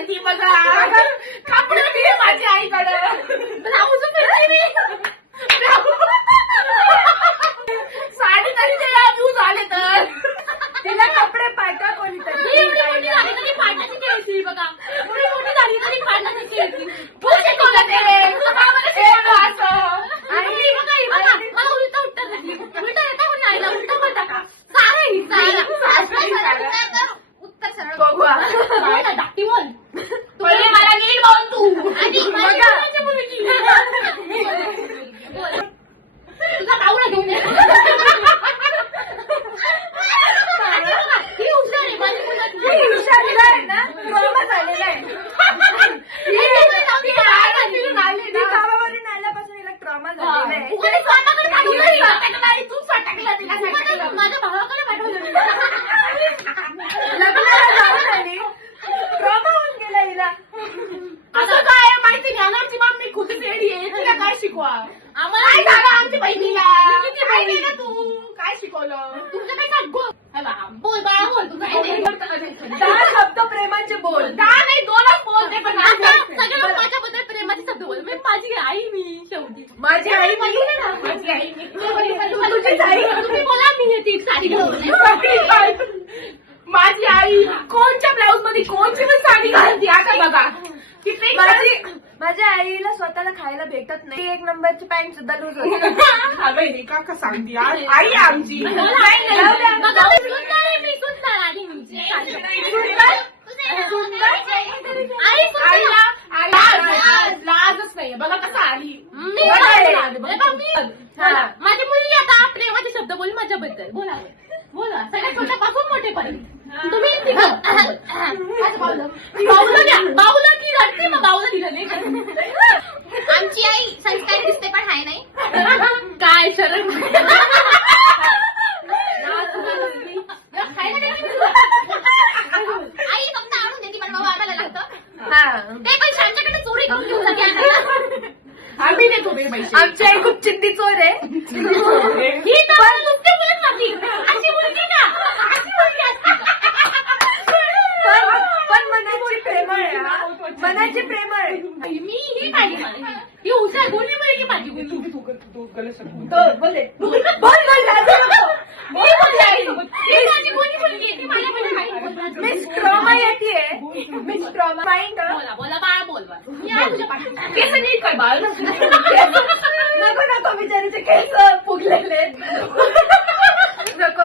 ती बघा कपडे माझी आईकडं साडी तरी ते घेऊन झाले तर तिला कपडे पाठवा कोणीतरी पाडण्याची केली बघा मुली मोठी झाली तरी पाडण्याची केली मला उलटा उत्तर देतली उलटा येता कोणी आईला उलटा बोलता का उत्तर सरळ बघूया धाकटी बोल पहिले मला नीट बोल तू तुझा पाहुणा घेऊन ये ही हुशार आहे माझी मुलं हुशारीला आहे ना ट्रॉमा झालेला आहे ती गावावरून आल्यापासून हिला ट्रॉमा झालेला आहे माझ्या भावाकडे पाठवलं लग्नाला जाऊन आली ट्रॉमा होऊन गेला हिला आता काय माहिती घ्या ना आमची मम्मी खूप वेळी आहे तिला काय शिकवा आम्हाला काय झालं आमच्या बहिणीला किती काय बहिणी? केलं तू काय शिकवलं तुमचं काय सांग बोल बाळा बोल तुझं काय नाही. 10 शब्द प्रेमाचे बोल दहा नाही 2च बोलते पण आता सगळं माझ्याबद्दल प्रेमाचे शब्द बोल मी माझी आई मी शेवटी माझी आई माझी आई तुझीच आई. तुम्ही बोला मी येते साडी घेऊन माझी आई कोणच्या ब्लाऊज मध्ये कोणची पण साडी घालते आता बघा ती माझ्या आईला स्वतःला खायला भेटत नाही 1 नंबरची पॅन्ट सुद्धा लूज होती बहिणी का सांगते आई आमची लाजच नाहीये बघा कसं आली माझी मुलगी आता प्रेमाचे शब्द बोल माझ्याबद्दल बोला बोला सगळ्यात छोट्यापासून मोठेपर्यंत तुम्ही बाऊला की रडते मग बाऊला दिलं नाही आमची आई संस्कारी दिसते पण हाय नाही काय शरम आई फक्त आणून देते पण बाबा आणायला लागतं ते पण शांच्याकडे चोरी करून घेऊन जाते आम्ही देतो बे पैसे आमची आई खूप चित्ती चोर आहे ही तर नुसते बोलत नव्हती अशी मुलगी का अशी मुलगी असते पण मनाची प्रेमळ आहे हा. मनाची प्रेमळ आहे मी ही पाहिजे ही हुशार बोलली मुलगी माझी बोलली बोल लाजू नको. मी बोलली आई ही माझी बोलली मुलगी आहे ती माझ्याकडे माहिती मिस ट्रॉमा येते मिस ट्रॉमा माइंड बोला बोला बाळा बोल मी आहे तुझ्या पाठीशी केस नीट कर बाळ